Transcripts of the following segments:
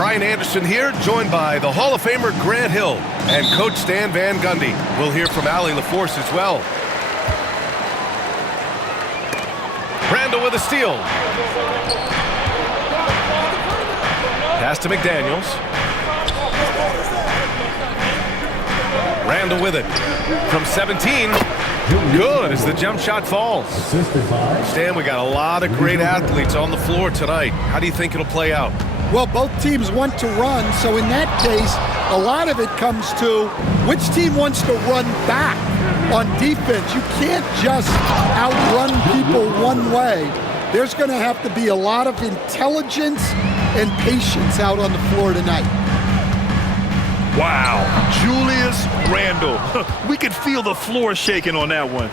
Brian Anderson here, joined by the Hall of Famer Grant Hill and Coach Stan Van Gundy. We'll hear from Allie LaForce as well. Randall with a steal. Pass to McDaniels. Randall with it. From 17. Good as the jump shot falls. Stan, we got a lot of great athletes on the floor tonight. How do you think it'll play out? Well, both teams want to run, so in that case, a lot of it comes to which team wants to run back on defense. You can't just outrun people one way. There's going to have to be a lot of intelligence and patience out on the floor tonight. Wow, Julius Randle. We could feel the floor shaking on that one.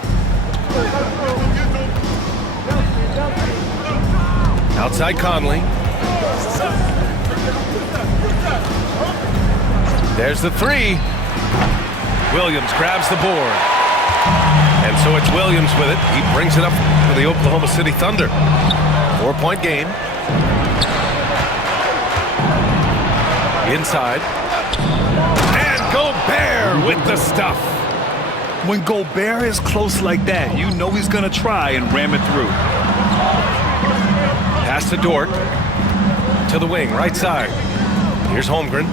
Outside Conley. There's the three. Williams grabs the board. And so it's Williams with it. He brings it up for the Oklahoma City Thunder. 4-point game. Inside. And Gobert with the stuff. When Gobert is close like that, you know he's going to try and ram it through. Pass to Dort. To the wing, right side. Here's Holmgren.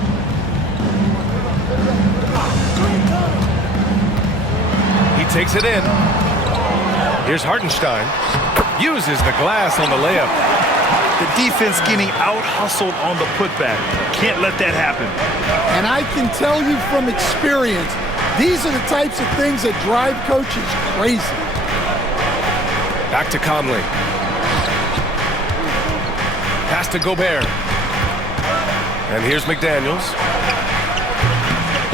He takes it in. Here's Hartenstein. Uses the glass on the layup. The defense getting out-hustled on the putback. Can't let that happen. And I can tell you from experience, these are the types of things that drive coaches crazy. Back to Conley. Pass to Gobert. And here's McDaniels.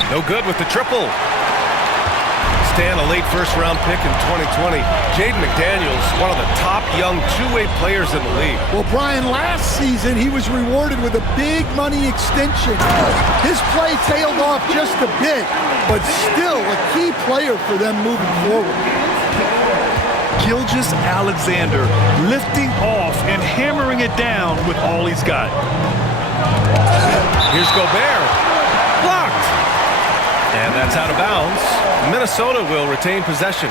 No good with the triple. Stan, a late first-round pick in 2020. Jaden McDaniels, one of the top young two-way players in the league. Well, Brian, last season he was rewarded with a big money extension. His play tailed off just a bit, but still a key player for them moving forward. Gilgeous-Alexander lifting off and hammering it down with all he's got. Here's Gobert. Blocked. And that's out of bounds. Minnesota will retain possession.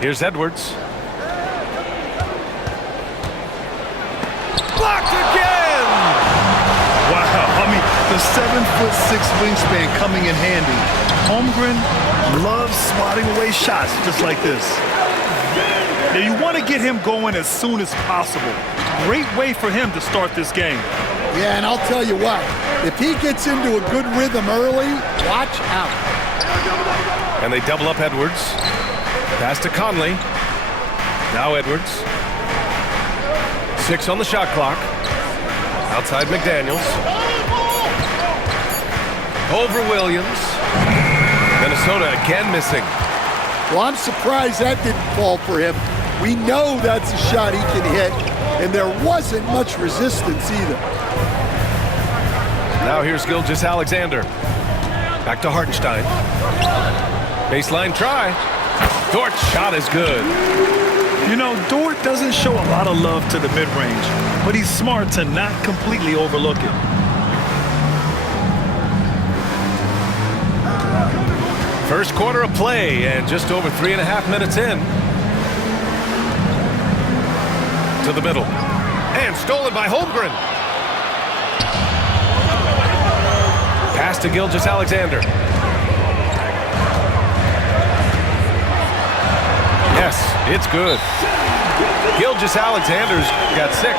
Here's Edwards. Blocked again! Wow, I mean, the 7'6" wingspan coming in handy. Holmgren loves swatting away shots just like this. Now you want to get him going as soon as possible. Great way for him to start this game. Yeah, and I'll tell you what, if he gets into a good rhythm early, watch out. And they double up Edwards. Pass to Conley. Now Edwards. 6 on the shot clock. Outside McDaniels. Over Williams. Minnesota again missing. Well, I'm surprised that didn't fall for him. We know that's a shot he can hit, and there wasn't much resistance either. Now here's Gilgeous-Alexander. Back to Hartenstein. Baseline try. Dort's shot is good. You know, Dort doesn't show a lot of love to the mid-range, but he's smart to not completely overlook it. First quarter of play and just over 3.5 minutes in. To the middle. And stolen by Holmgren. Pass to Gilgeous-Alexander. Yes, it's good. Gilgeous-Alexander's got 6.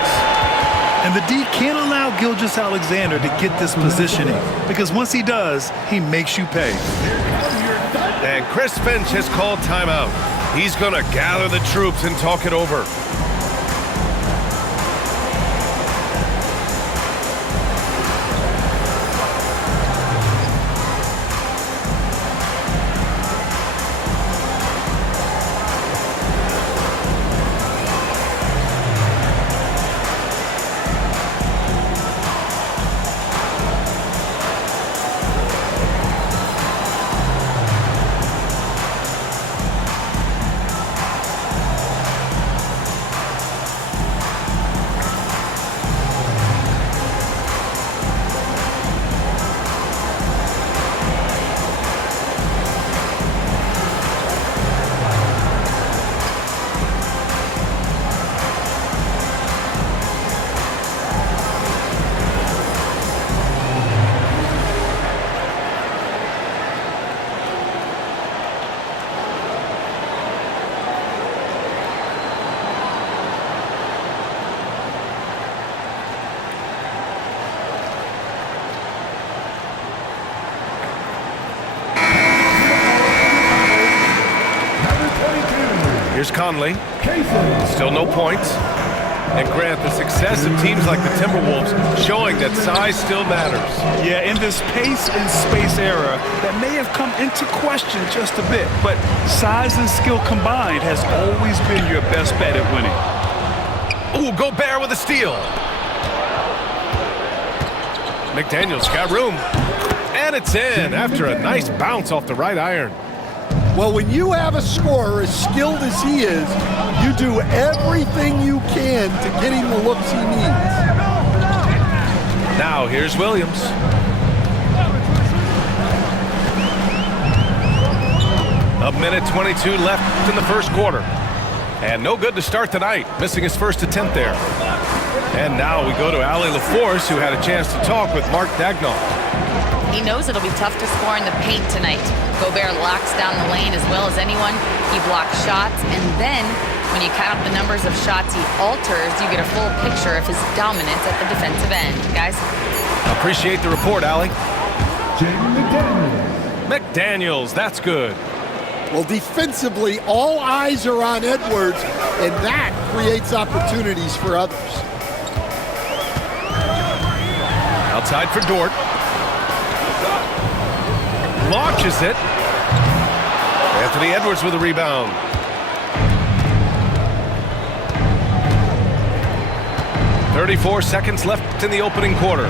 And the D can't allow Gilgeous-Alexander to get this positioning, because once he does, he makes you pay. And Chris Finch has called timeout. He's going to gather the troops and talk it over. Here's Conley. Still no points. And Grant, the success of teams like the Timberwolves showing that size still matters. Yeah, in this pace and space era, that may have come into question just a bit, but size and skill combined has always been your best bet at winning. Ooh, Gobert with a steal. McDaniels got room. And it's in after a nice bounce off the right iron. Well, when you have a scorer as skilled as he is, you do everything you can to get him the looks he needs. Now here's Williams. A minute 22 left in the first quarter. And no good to start the night, missing his first attempt there. And now we go to Ali LaForce, who had a chance to talk with Mark Daigneault. He knows it'll be tough to score in the paint tonight. Gobert locks down the lane as well as anyone. He blocks shots, and then when you count up the numbers of shots he alters, you get a full picture of his dominance at the defensive end. Guys? Appreciate the report, Ali. McDaniels, that's good. Well, defensively, all eyes are on Edwards, and that creates opportunities for others. Outside for Dort. Launches it. Anthony Edwards with a rebound. "34 seconds left in the opening quarter.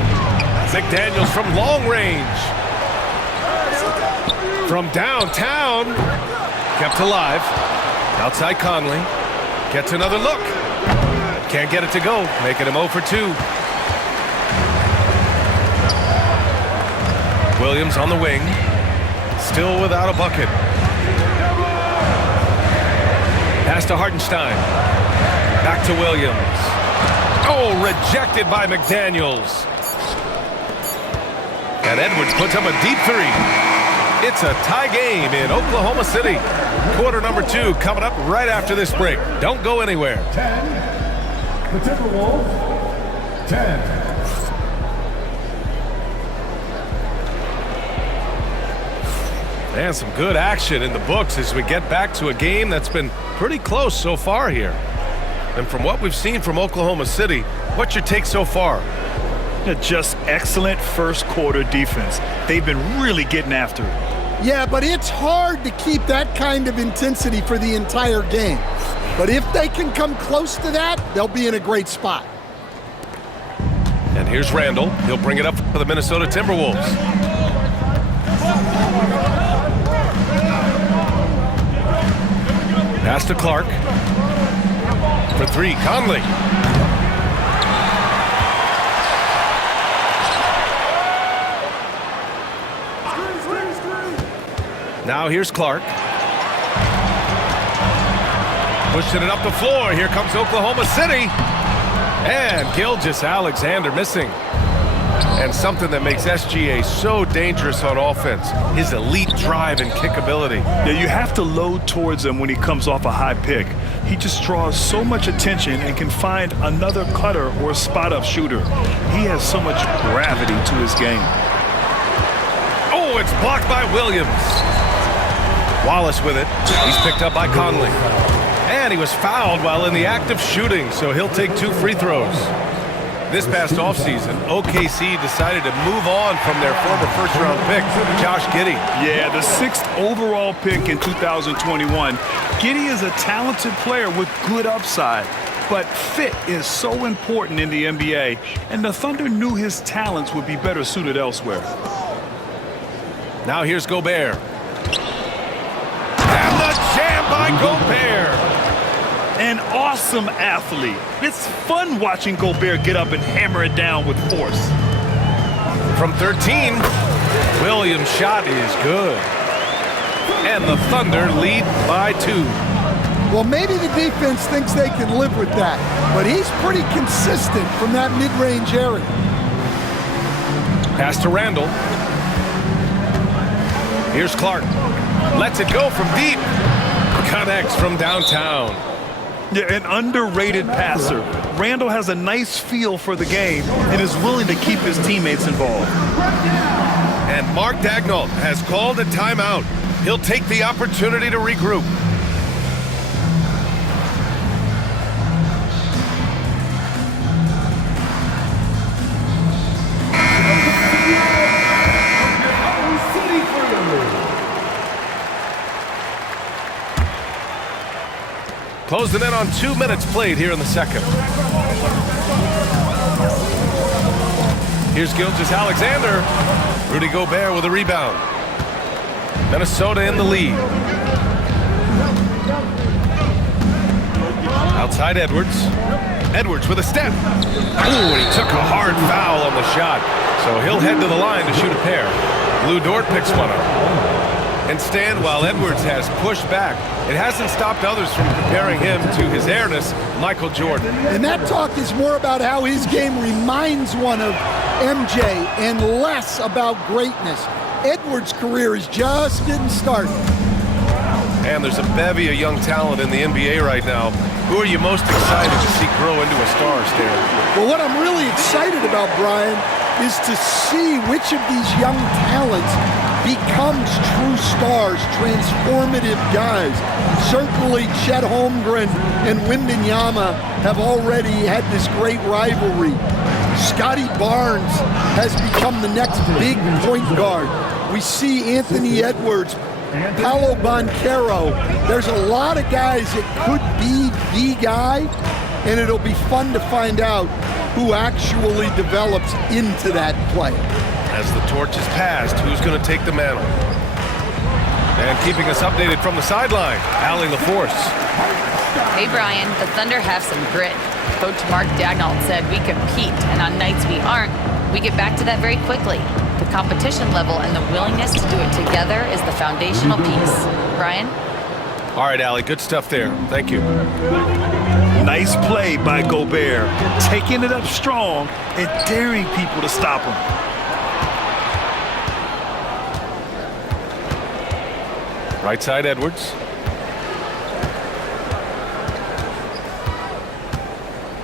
McDaniels from long range. From downtown. Kept alive. Outside Conley. Gets another look. Can't get it to go. Making him 0 for 2. Williams on the wing. Still without a bucket. Pass to Hartenstein. Back to Williams. Oh, rejected by McDaniels. And Edwards puts up a deep three. It's a tie game in Oklahoma City. Quarter number 2 coming up right after this break. Don't go anywhere. 10. The Timberwolves. 10. And some good action in the books as we get back to a game that's been pretty close so far here. And from what we've seen from Oklahoma City, what's your take so far? Just excellent first quarter defense. They've been really getting after it. Yeah, but it's hard to keep that kind of intensity for the entire game. But if they can come close to that, they'll be in a great spot. And here's Randall. He'll bring it up for the Minnesota Timberwolves. Pass to Clark. For 3, Conley. Now here's Clark. Pushing it up the floor. Here comes Oklahoma City. And Gilgeous-Alexander missing. And something that makes SGA so dangerous on offense, his elite drive and kickability. Yeah, you have to load towards him when he comes off a high pick. He just draws so much attention and can find another cutter or spot-up shooter. He has so much gravity to his game. Oh, it's blocked by Williams. Wallace with it. He's picked up by Conley. And he was fouled while in the act of shooting, so he'll take 2 free throws. This past offseason, OKC decided to move on from their former first-round pick, Josh Giddey. Yeah, the 6th overall pick in 2021. Giddey is a talented player with good upside, but fit is so important in the NBA, and the Thunder knew his talents would be better suited elsewhere. Now here's Gobert. And the jam by Gobert. An awesome athlete. It's fun watching Gobert get up and hammer it down with force. From 13, Williams' shot is good. And the Thunder lead by 2. Well, maybe the defense thinks they can live with that, but he's pretty consistent from that mid-range area. Pass to Randall. Here's Clark. Lets it go from deep. Connects from downtown. Yeah, an underrated passer. Randall has a nice feel for the game and is willing to keep his teammates involved. And Mark Daigneault has called a timeout. He'll take the opportunity to regroup. Closing in on 2 minutes played here in the second. Here's Gilgeous-Alexander. Rudy Gobert with a rebound. Minnesota in the lead. Outside Edwards. Edwards with a step. Ooh, and he took a hard foul on the shot. So he'll head to the line to shoot a pair. Lou Dort picks one up. And stand while Edwards has pushed back. It hasn't stopped others from comparing him to his airness, Michael Jordan. And that talk is more about how his game reminds one of MJ and less about greatness. Edwards' career is just getting started. And there's a bevy of young talent in the NBA right now. Who are you most excited to see grow into a star, Stan? Well, what I'm really excited about, Brian, is to see which of these young talents becomes true stars, transformative guys. Certainly Chet Holmgren and Wembanyama have already had this great rivalry. Scotty Barnes has become the next big point guard. We see Anthony Edwards, Paolo Banchero. There's a lot of guys that could be the guy, and it'll be fun to find out who actually develops into that play. As the torch is passed, who's going to take the mantle? And keeping us updated from the sideline, Allie LaForce. Hey, Brian, the Thunder have some grit. Coach Mark Daigneault said we compete, and on nights we aren't, we get back to that very quickly. The competition level and the willingness to do it together is the foundational piece. Brian? All right, Allie, good stuff there. Thank you. Nice play by Gobert, taking it up strong and daring people to stop him. Right side, Edwards.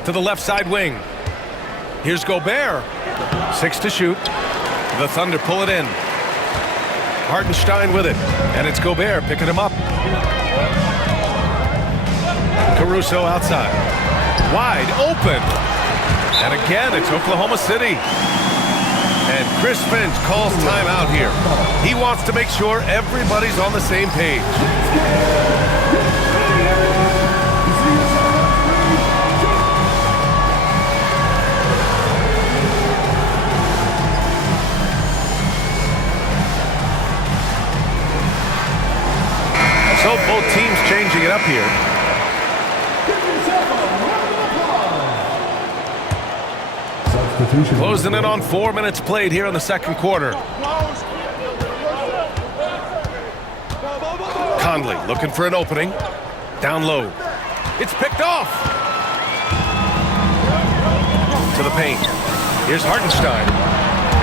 To the left side wing. Here's Gobert. 6 to shoot. The Thunder pull it in. Hartenstein with it. And it's Gobert picking him up. Caruso outside. Wide open. And again, it's Oklahoma City. And Chris Finch calls timeout here. He wants to make sure everybody's on the same page. So both teams changing it up here. Closing in on 4 minutes played here in the second quarter. Conley looking for an opening. Down low. It's picked off. To the paint. Here's Hartenstein.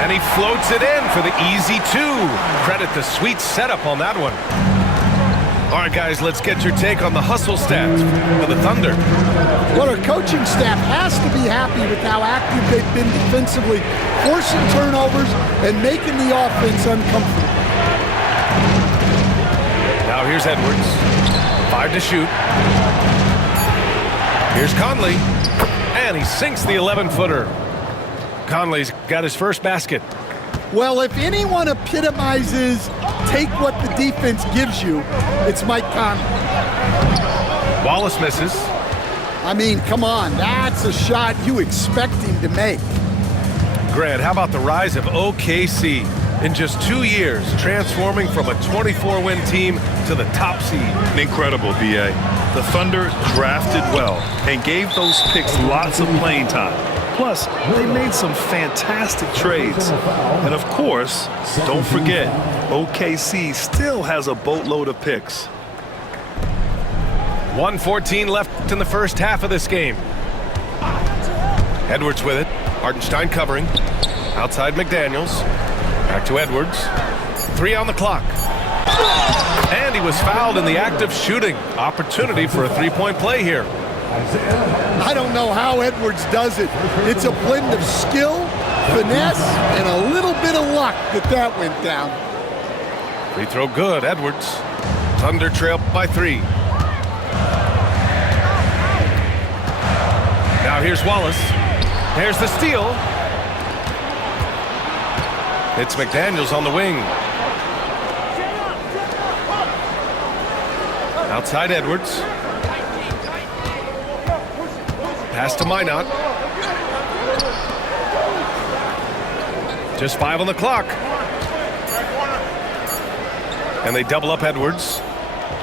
And he floats it in for the easy 2. Credit the sweet setup on that one. All right, guys, let's get your take on the hustle stats for the Thunder. Well, our coaching staff has to be happy with how active they've been defensively, forcing turnovers and making the offense uncomfortable. Now here's Edwards. 5 to shoot. Here's Conley. And he sinks the 11-footer. Conley's got his first basket. Well, if anyone epitomizes take what the defense gives you, it's Mike Conley. Wallace misses. I mean, come on, that's a shot you expect him to make. Grant, how about the rise of OKC in just 2 years, transforming from a 24-win team to the top seed? Incredible, B.A. The Thunder drafted well and gave those picks lots of playing time. Plus, they made some fantastic trades. And of course, don't forget, OKC still has a boatload of picks. 1:14 left in the first half of this game. Edwards with it. Hartenstein covering. Outside McDaniels. Back to Edwards. 3 on the clock. And he was fouled in the act of shooting. Opportunity for a 3-point play here. I don't know how Edwards does it. It's a blend of skill, finesse, and a little bit of luck that went down. Free throw good, Edwards. Thunder trail by 3. Now here's Wallace. There's the steal. It's McDaniels on the wing. Outside Edwards. Pass to Minot. Just 5 on the clock. And they double up Edwards.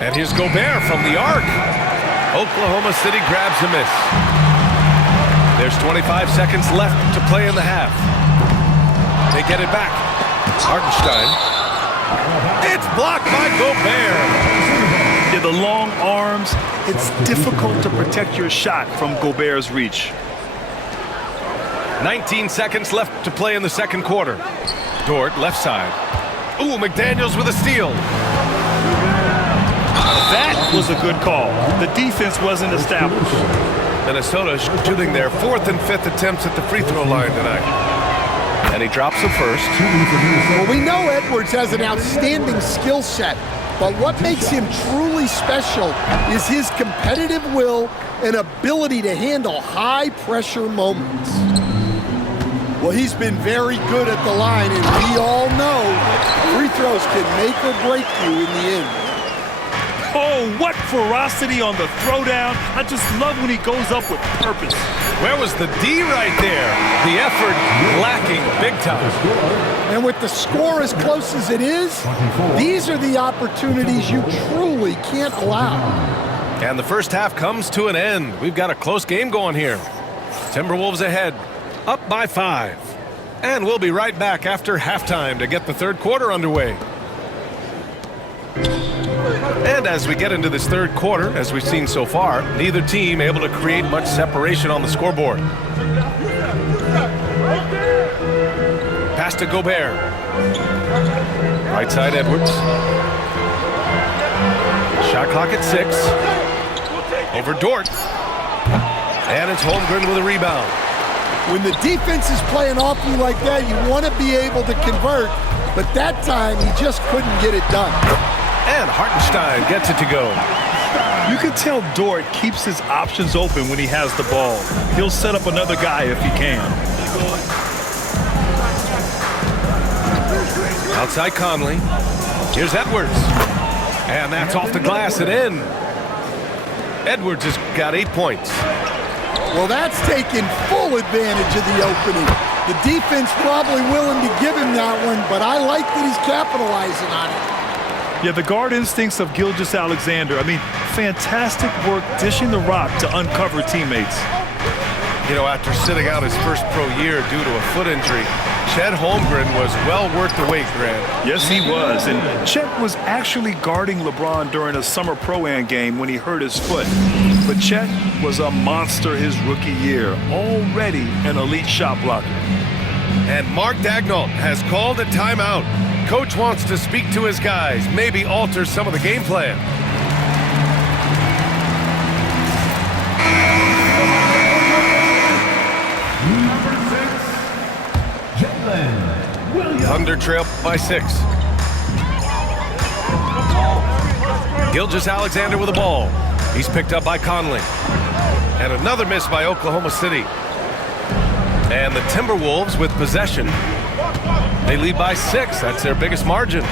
And here's Gobert from the arc. Oklahoma City grabs a miss. There's 25 seconds left to play in the half. They get it back. Hartenstein. It's blocked by Gobert. Yeah, the long arms. It's difficult to protect your shot from Gobert's reach. 19 seconds left to play in the second quarter. Dort, left side. Ooh, McDaniels with a steal. That was a good call. The defense wasn't established. Minnesota shooting their 4th and 5th attempts at the free throw line tonight. And he drops the first. Well, we know Edwards has an outstanding skill set, but what makes him truly special is his competitive will and ability to handle high-pressure moments. Well, he's been very good at the line, and we all know free throws can make or break you in the end. Oh, what ferocity on the throwdown. I just love when he goes up with purpose. Where was the D right there? The effort lacking big time. And with the score as close as it is, these are the opportunities you truly can't allow. And the first half comes to an end. We've got a close game going here. Timberwolves ahead, up by 5. And we'll be right back after halftime to get the third quarter underway. And as we get into this third quarter, as we've seen so far, neither team able to create much separation on the scoreboard. Pass to Gobert. Right side Edwards. Shot clock at 6. Over Dort. And it's Holmgren with a rebound. When the defense is playing off you like that, you want to be able to convert, but that time he just couldn't get it done. And Hartenstein gets it to go. You can tell Dort keeps his options open when he has the ball. He'll set up another guy if he can. Outside Conley. Here's Edwards. And that's off the glass and in. Edwards has got 8 points. Well, that's taken full advantage of the opening. The defense probably willing to give him that one, but I like that he's capitalizing on it. Yeah, the guard instincts of Gilgeous-Alexander. I mean, fantastic work dishing the rock to uncover teammates. You know, after sitting out his first pro year due to a foot injury, Chet Holmgren was well worth the wait, Grant. Yes, he was. And Chet was actually guarding LeBron during a summer Pro-Am game when he hurt his foot. But Chet was a monster his rookie year, already an elite shot blocker. And Mark Daigneault has called a timeout. Coach wants to speak to his guys, maybe alter some of the game plan. Thunder trail by 6. Gilgeous-Alexander with the ball. He's picked up by Conley. And another miss by Oklahoma City. And the Timberwolves with possession. They lead by 6. That's their biggest margin.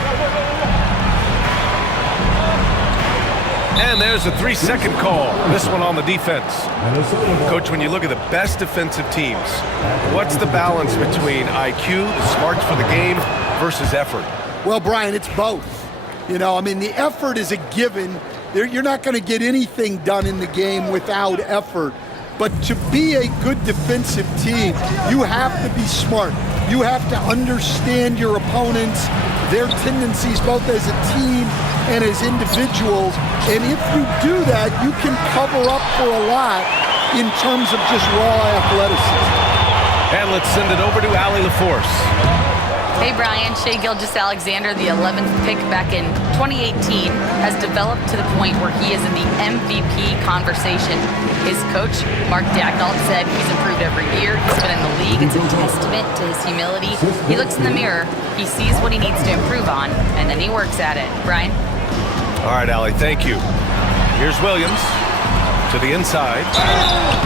And there's a 3-second call. This one on the defense. Coach, when you look at the best defensive teams, what's the balance between IQ, the smarts for the game, versus effort? Well, Brian, it's both. You know, I mean, the effort is a given. You're not going to get anything done in the game without effort. But to be a good defensive team, you have to be smart. You have to understand your opponents, their tendencies both as a team and as individuals. And if you do that, you can cover up for a lot in terms of just raw athleticism. And let's send it over to Allie LaForce. Hey, Brian. Shai Gilgeous-Alexander, the 11th pick back in 2018, has developed to the point where he is in the MVP conversation. His coach, Mark Daigneault, said he's improved every year. He's been in the league. It's a testament to his humility. He looks in the mirror, he sees what he needs to improve on, and then he works at it. Brian? All right, Allie, thank you. Here's Williams to the inside.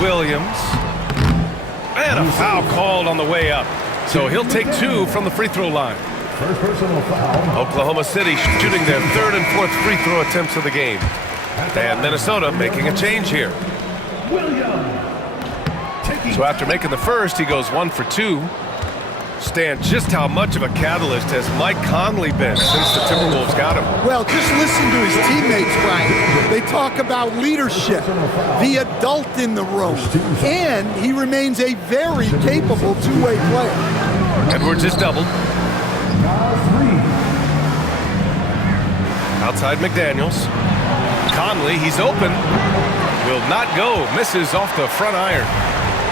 Williams. And a foul called on the way up. So he'll take 2 from the free throw line. First personal foul. Oklahoma City shooting their 3rd and 4th free throw attempts of the game. And Minnesota making a change here. Williams. So after making the first, he goes 1 for 2. Stan, just how much of a catalyst has Mike Conley been since the Timberwolves got him? Well, just listen to his teammates, Brian. They talk about leadership, the adult in the room, and he remains a very capable two-way player. Edwards is doubled. Outside McDaniels. Conley, he's open. Will not go. Misses off the front iron.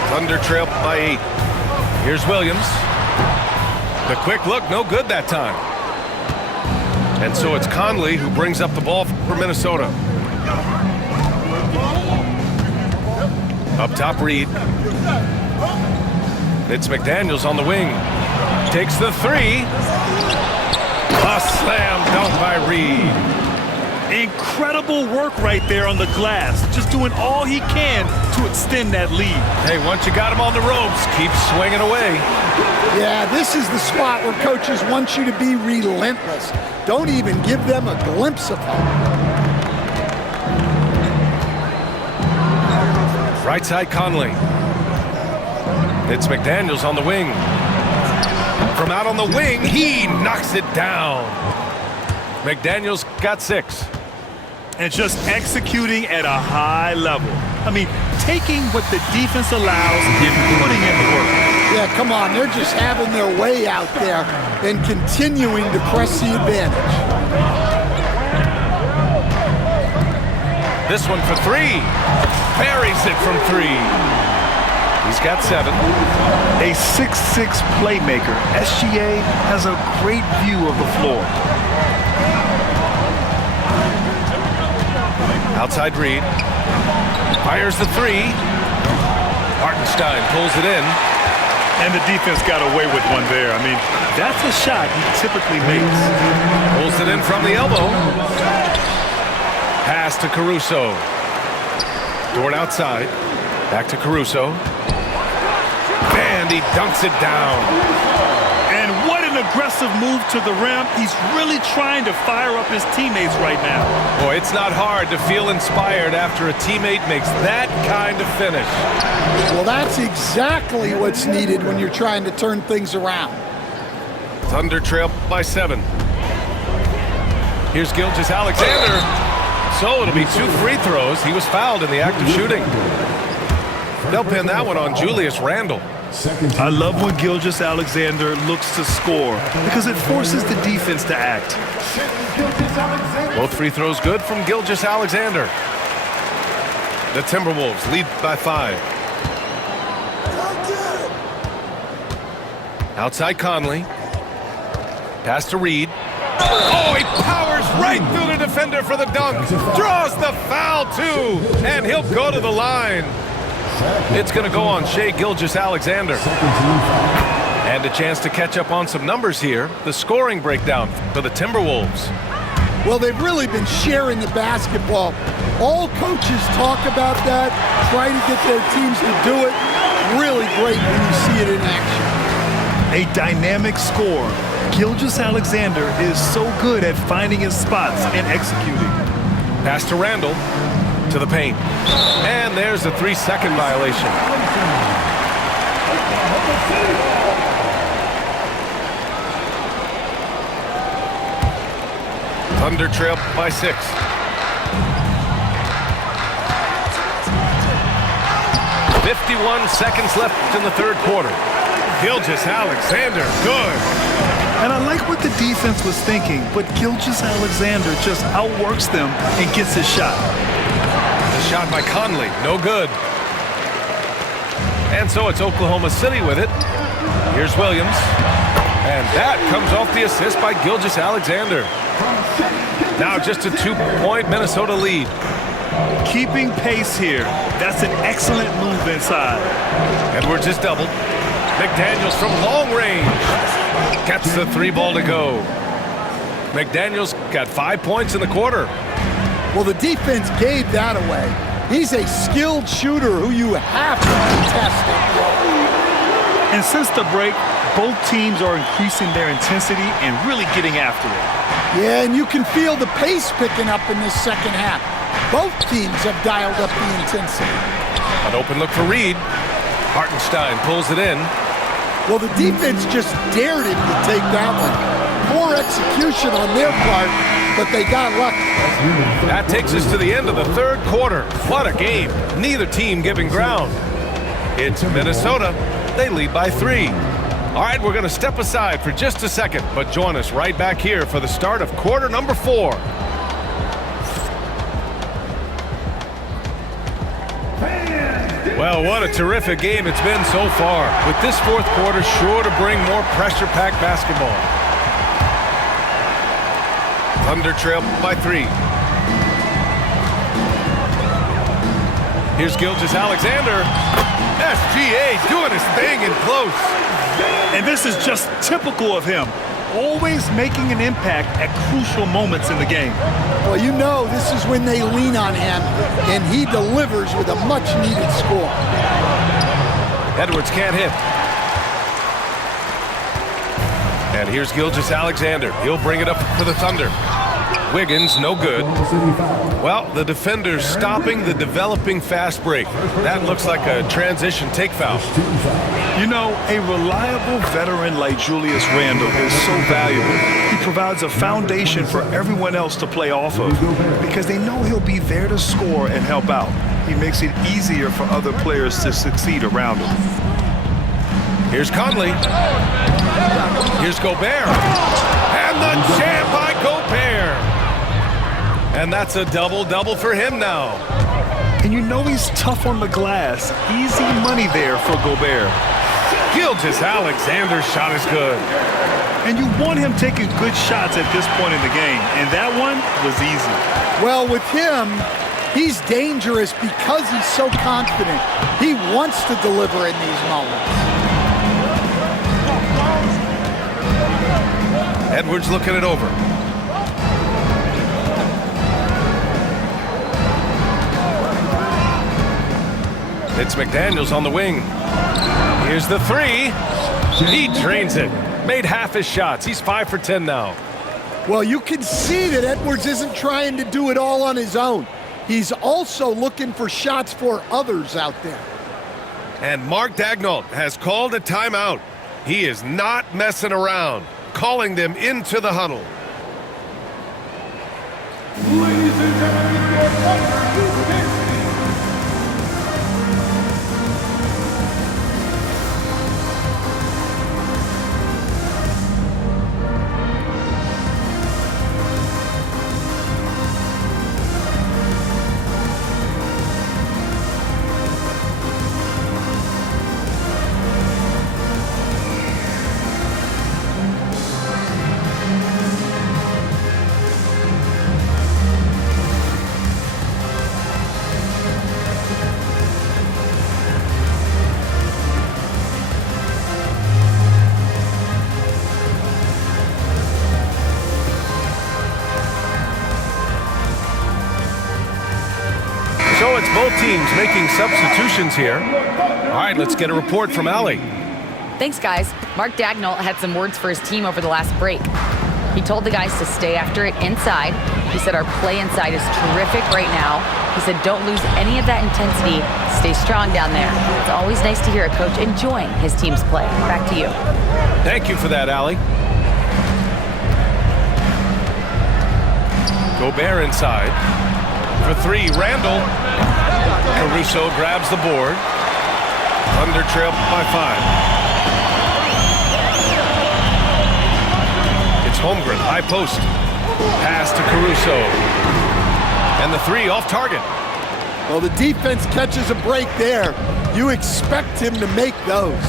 Thunder trail by 8. Here's Williams. The quick look, no good that time. And so it's Conley who brings up the ball for Minnesota. Up top, Reed. It's McDaniels on the wing. Takes the 3. A slam dunk by Reed. Incredible work right there on the glass. Just doing all he can to extend that lead. Hey, once you got him on the ropes, keep swinging away. Yeah, this is the spot where coaches want you to be relentless. Don't even give them a glimpse of hope. Right side, Conley. It's McDaniels on the wing. From out on the wing, he knocks it down. McDaniels got 6. And just executing at a high level. I mean, taking what the defense allows and putting in the work. Yeah, come on. They're just having their way out there and continuing to press the advantage. This one for 3. Buries it from 3. He's got 7. A 6'6" playmaker. SGA has a great view of the floor. Outside Reed. Fires the 3. Hartenstein pulls it in. And the defense got away with one there. I mean, that's a shot he typically makes. Pulls it in from the elbow. Pass to Caruso. Dort outside. Back to Caruso. And he dunks it down. And what an aggressive move to the rim. He's really trying to fire up his teammates right now. Boy, it's not hard to feel inspired after a teammate makes that kind of finish. Well, that's exactly what's needed when you're trying to turn things around. Thunder trail by 7. Here's Gilgeous-Alexander. So it'll be 2 free throws. He was fouled in the act of shooting. They'll pin that one on Julius Randle. I love when Gilgeous-Alexander looks to score because it forces the defense to act. Both free throws good from Gilgeous-Alexander. The Timberwolves lead by 5. Outside Conley. Pass to Reed. Oh, he powers right through the defender for the dunk. Draws the foul, too. And he'll go to the line. It's going to go on Shai Gilgeous-Alexander. And a chance to catch up on some numbers here. The scoring breakdown for the Timberwolves. Well, they've really been sharing the basketball. All coaches talk about that, try to get their teams to do it. Really great when you see it in action. A dynamic score. Gilgeous-Alexander is so good at finding his spots and executing. Pass to Randle. To the paint. And there's a 3-second violation. Thunder trail by 6. 51 seconds left in the third quarter. Gilgeous-Alexander, good. And I like what the defense was thinking, but Gilgeous-Alexander just outworks them and gets his shot. The shot by Conley, no good. And so it's Oklahoma City with it. Here's Williams. And that comes off the assist by Gilgeous-Alexander. Now just a 2-point Minnesota lead. Keeping pace here. That's an excellent move inside. Edwards is doubled. McDaniels from long range. Gets the 3 ball to go. McDaniels got 5 points in the quarter. Well, the defense gave that away. He's a skilled shooter who you have to contest it. And since the break, both teams are increasing their intensity and really getting after it. Yeah, and you can feel the pace picking up in this second half. Both teams have dialed up the intensity. An open look for Reed. Hartenstein pulls it in. Well, the defense just dared him to take that one. Poor execution on their part, but they got lucky. That takes us to the end of the third quarter. What a game. Neither team giving ground. It's Minnesota. They lead by 3. All right, we're going to step aside for just a second, but join us right back here for the start of quarter number 4. Well, what a terrific game it's been so far, with this fourth quarter sure to bring more pressure-packed basketball. Thunder trail by 3. Here's Gilgeous-Alexander. SGA doing his thing in close. And this is just typical of him, always making an impact at crucial moments in the game. Well, you know this is when they lean on him, and he delivers with a much-needed score. Edwards can't hit. And here's Gilgeous-Alexander. He'll bring it up for the Thunder. Wiggins, no good. Well, the defender's stopping the developing fast break. That looks like a transition take foul. You know, a reliable veteran like Julius Randle is so valuable. He provides a foundation for everyone else to play off of because they know he'll be there to score and help out. He makes it easier for other players to succeed around him. Here's Conley. Here's Gobert. And the jam by Gobert. And that's a double-double for him now. And you know he's tough on the glass. Easy money there for Gobert. Gilgeous-Alexander's shot is good. And you want him taking good shots at this point in the game. And that one was easy. Well, with him, he's dangerous because he's so confident. He wants to deliver in these moments. Edwards looking it over. It's McDaniels on the wing. Here's the 3. He drains it. Made half his shots. He's 5 for 10 now. Well, you can see that Edwards isn't trying to do it all on his own. He's also looking for shots for others out there. And Mark Daigneault has called a timeout. He is not messing around, calling them into the huddle. Ladies and gentlemen, your Thunder. So it's both teams making substitutions here. All right, let's get a report from Allie. Thanks, guys. Mark Daigneault had some words for his team over the last break. He told the guys to stay after it inside. He said our play inside is terrific right now. He said don't lose any of that intensity. Stay strong down there. It's always nice to hear a coach enjoying his team's play. Back to you. Thank you for that, Allie. Gobert inside. For 3, Randall. Caruso grabs the board. Thunder trail by 5. It's Holmgren, high post. Pass to Caruso. And the 3 off target. Well, the defense catches a break there. You expect him to make those.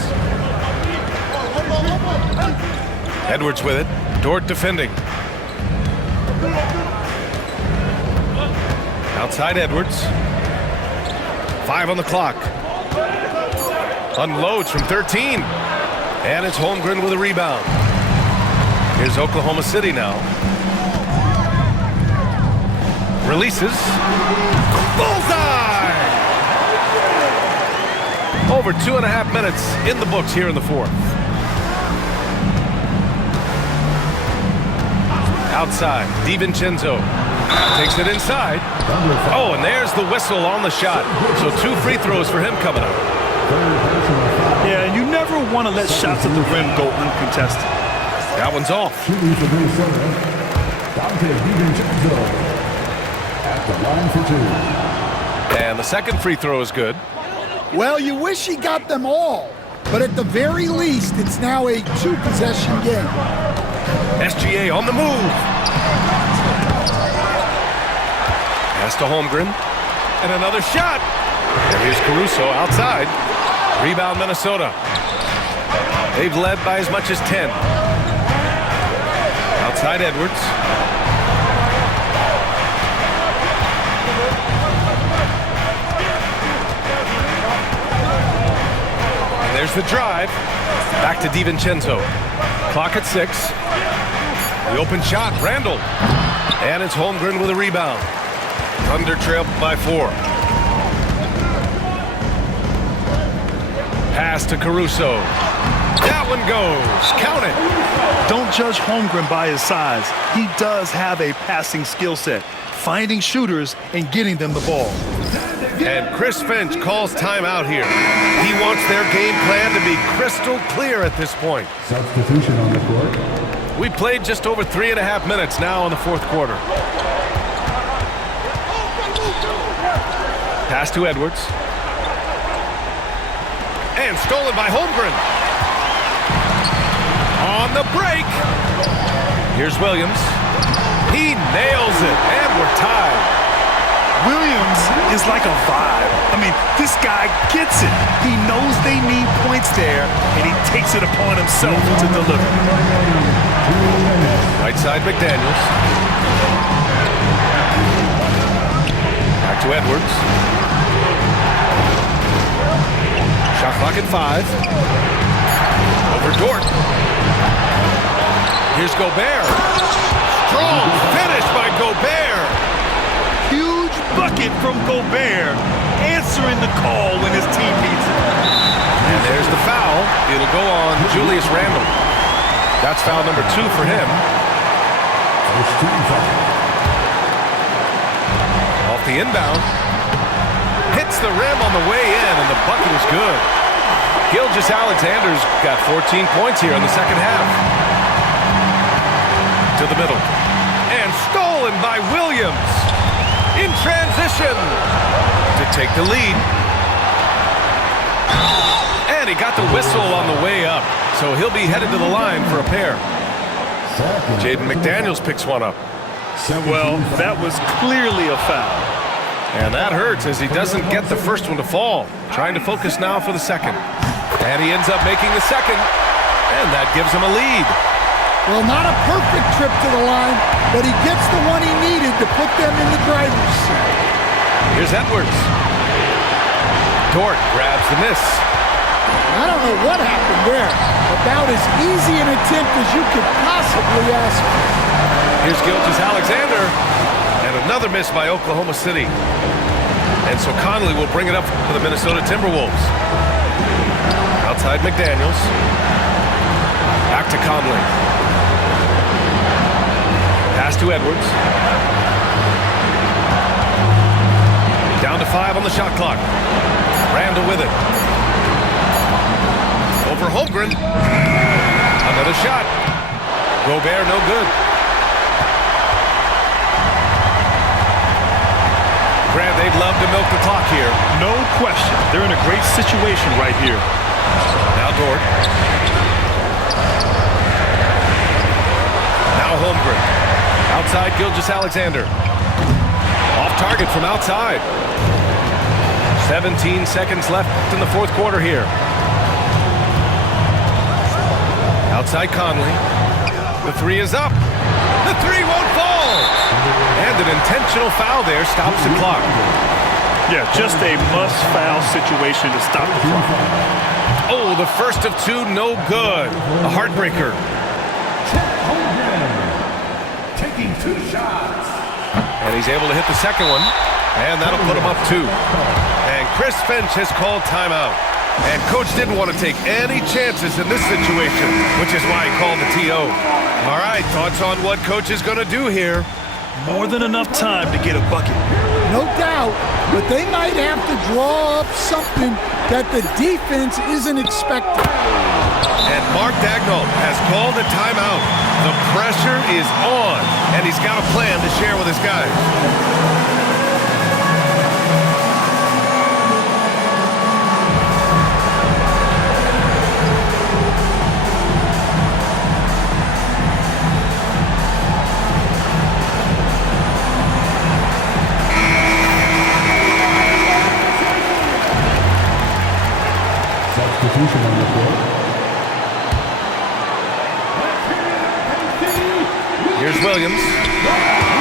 Edwards with it. Dort defending. Outside Edwards. 5 on the clock. Unloads from 13. And it's Holmgren with a rebound. Here's Oklahoma City now. Releases. Bullseye! Over 2.5 minutes in the books here in the fourth. Outside, DiVincenzo takes it inside. Oh, and there's the whistle on the shot. So 2 free throws for him coming up. Yeah, and you never want to let shots at the rim go uncontested. That one's off. Shooting for Minnesota, Dante DiVincenzo at the line for two. And the second free throw is good. Well, you wish he got them all, but at the very least, it's now a two-possession game. SGA on the move. Pass to Holmgren. And another shot. And here's Caruso outside. Rebound Minnesota. They've led by as much as 10. Outside Edwards. And there's the drive. Back to DiVincenzo. Clock at 6. The open shot, Randall. And it's Holmgren with a rebound. Thunder trailed by 4. Pass to Caruso. That one goes. Count it. Don't judge Holmgren by his size. He does have a passing skill set, finding shooters and getting them the ball. And Chris Finch calls timeout here. He wants their game plan to be crystal clear at this point. Substitution on the court. We played just over 3.5 minutes now in the fourth quarter. Pass to Edwards. And stolen by Holmgren. On the break. Here's Williams. He nails it, and we're tied. Williams is like a vibe. I mean, this guy gets it. He knows they need points there, and he takes it upon himself to deliver. Right side, McDaniels. Back to Edwards. Shot clock at 5. Over Dort. Here's Gobert. Strong finish by Gobert. Huge bucket from Gobert, answering the call when his team needs it. And there's the foul. It'll go on Julius Randle. That's foul number 2 for him. First team foul. Off the inbound. Hits the rim on the way in, and the bucket is good. Gilgeous-Alexander's got 14 points here in the second half. To the middle. And stolen by Williams. In transition to take the lead. And he got the whistle on the way up, so he'll be headed to the line for a pair. Jaden McDaniels picks one up. Well, that was clearly a foul. And that hurts as he doesn't get the first one to fall. Trying to focus now for the second. And he ends up making the second. And that gives him a lead. Well, not a perfect trip to the line, but he gets the one he needed to put them in the driver's seat. Here's Edwards. Dort grabs the miss. I don't know what happened there. About as easy an attempt as you could possibly ask for. Here's Gilgeous-Alexander. And another miss by Oklahoma City. And so Conley will bring it up for the Minnesota Timberwolves. Outside McDaniels. Back to Conley. Pass to Edwards. Down to 5 on the shot clock. Randall with it. Over Holmgren. Another shot. Gobert no good. Brad, they'd love to milk the clock here. No question. They're in a great situation right here. Now Dort. Now Holmgren. Outside Gilgeous-Alexander. Off target from outside. 17 seconds left in the fourth quarter here. Outside Conley. The 3 is up. The 3 won't fall. And an intentional foul there stops the clock. Yeah, just a must-foul situation to stop the clock. Oh, the first of 2, no good. A heartbreaker. Taking 2 shots. And he's able to hit the second one. And that'll put him up 2. And Chris Finch has called timeout. And Coach didn't want to take any chances in this situation, which is why he called the TO. All right, thoughts on what Coach is going to do here? More than enough time to get a bucket. No doubt, but they might have to draw up something that the defense isn't expecting. And Mark Dagnall has called a timeout. The pressure is on, and he's got a plan to share with his guys. Substitution on the court. Here's Williams.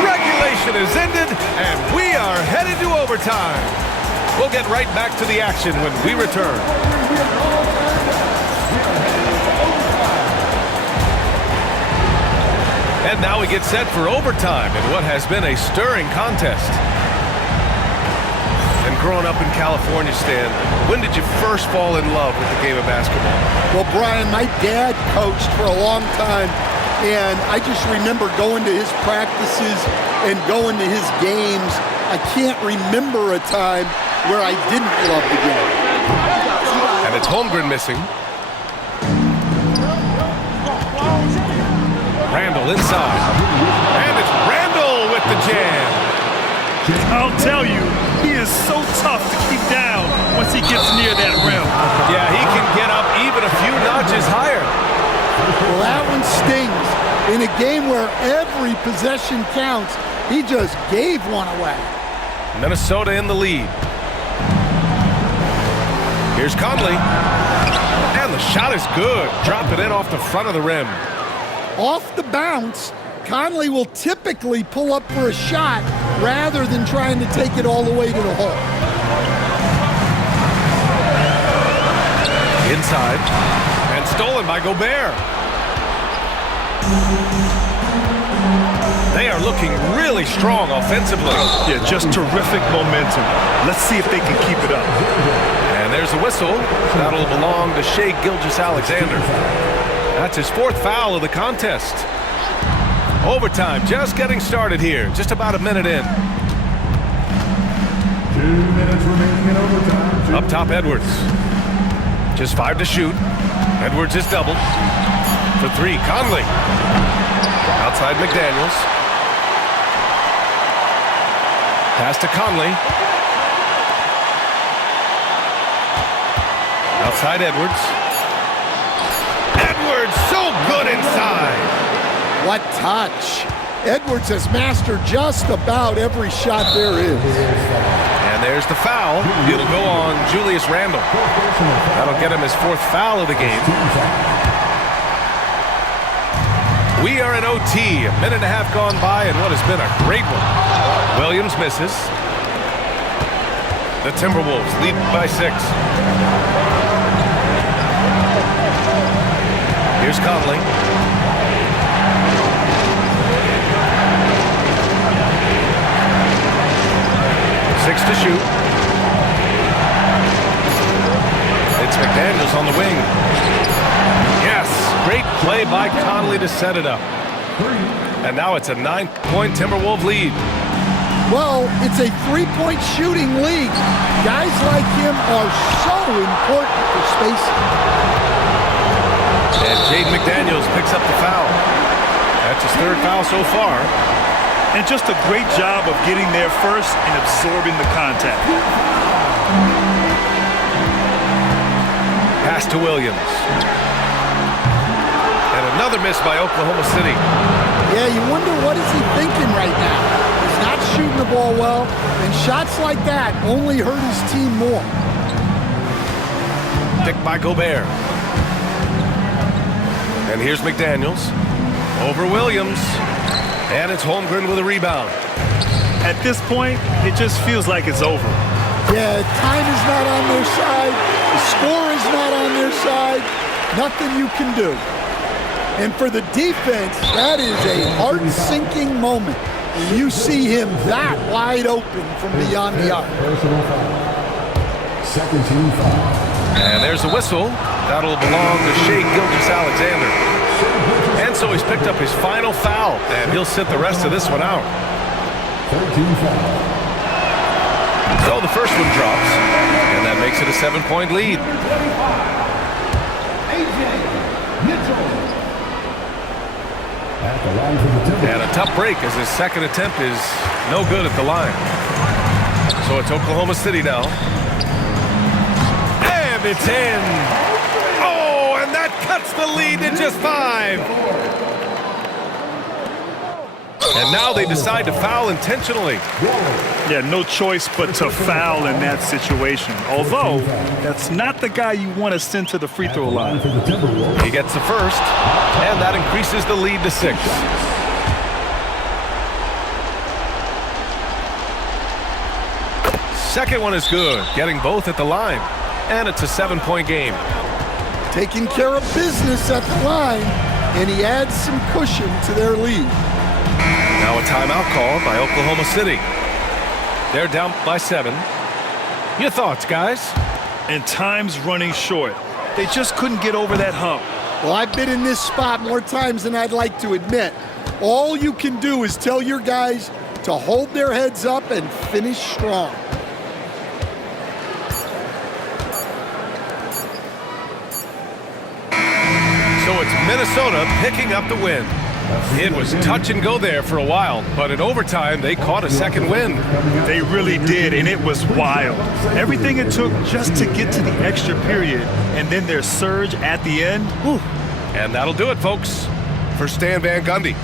Regulation is ended, and we are headed to overtime. We'll get right back to the action when we return. And now we get set for overtime in what has been a stirring contest. And growing up in California, Stan, when did you first fall in love with the game of basketball? Well, Brian, my dad coached for a long time, and I just remember going to his practices and going to his games. I can't remember a time where I didn't love the game. And it's Holmgren missing. Randall inside. And it's Randall with the jam. I'll tell you, he is so tough to keep down once he gets near that rim. Yeah, he can get up even a few notches higher. Well, that one stings. In a game where every possession counts, he just gave one away. Minnesota in the lead. Here's Conley. And the shot is good. Drop it in off the front of the rim. Off the bounce, Conley will typically pull up for a shot rather than trying to take it all the way to the hole. Inside. And stolen by Gobert. They are looking really strong offensively. Yeah, just terrific momentum. Let's see if they can keep it up. And there's a whistle. That'll belong to Shai Gilgeous-Alexander. That's his fourth foul of the contest. Overtime just getting started here. Just about a minute in. 2 minutes remaining in overtime. Up top, Edwards. Just 5 to shoot. Edwards is doubled. For 3, Conley. Outside McDaniels. Pass to Conley. Outside Edwards. Edwards so good inside. What touch. Edwards has mastered just about every shot there is. And there's the foul. It'll go on Julius Randle. That'll get him his 4th foul of the game. We are in OT. A minute and a half gone by and what has been a great one. Williams misses. The Timberwolves lead by 6. Here's Conley. Six to shoot. It's McDaniels on the wing. Yes, great play by Conley to set it up. And now it's a 9-point Timberwolves lead. Well, it's a 3-point shooting league. Guys like him are so important for spacing. And Jaden McDaniels picks up the foul. That's his 3rd foul so far. And just a great job of getting there first and absorbing the contact. Pass to Williams. And another miss by Oklahoma City. Yeah, you wonder what is he thinking right now. He's not shooting the ball well, and shots like that only hurt his team more. Picked by Gobert. And here's McDaniels. Over Williams. And it's Holmgren with a rebound. At this point, it just feels like it's over. Yeah, time is not on their side. The score is not on their side. Nothing you can do. And for the defense, that is a heart-sinking moment. And you see him that wide open from beyond the arc. Personal foul. Second team foul. And there's a whistle. That'll belong to Shai Gilgeous-Alexander. And so he's picked up his final foul, and he'll sit the rest of this one out. 13 foul. So the first one drops, and that makes it a 7-point lead. And a tough break as his second attempt is no good at the line. So it's Oklahoma City now. And it's in. Oh, and that cuts the lead to just 5. And now they decide to foul intentionally. Yeah, no choice but to foul in that situation. Although, that's not the guy you want to send to the free throw line. He gets the first, and that increases the lead to 6. Second one is good, getting both at the line. And it's a 7-point game. Taking care of business at the line, and he adds some cushion to their lead. Now a timeout called by Oklahoma City. They're down by 7. Your thoughts, guys? And time's running short. They just couldn't get over that hump. Well, I've been in this spot more times than I'd like to admit. All you can do is tell your guys to hold their heads up and finish strong. So it's Minnesota picking up the win. It was touch and go there for a while, but in overtime, they caught a second win. They really did, and it was wild. Everything it took just to get to the extra period, and then their surge at the end. Whew. And that'll do it, folks. For Stan Van Gundy.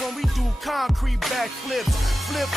When we do concrete backflips, flip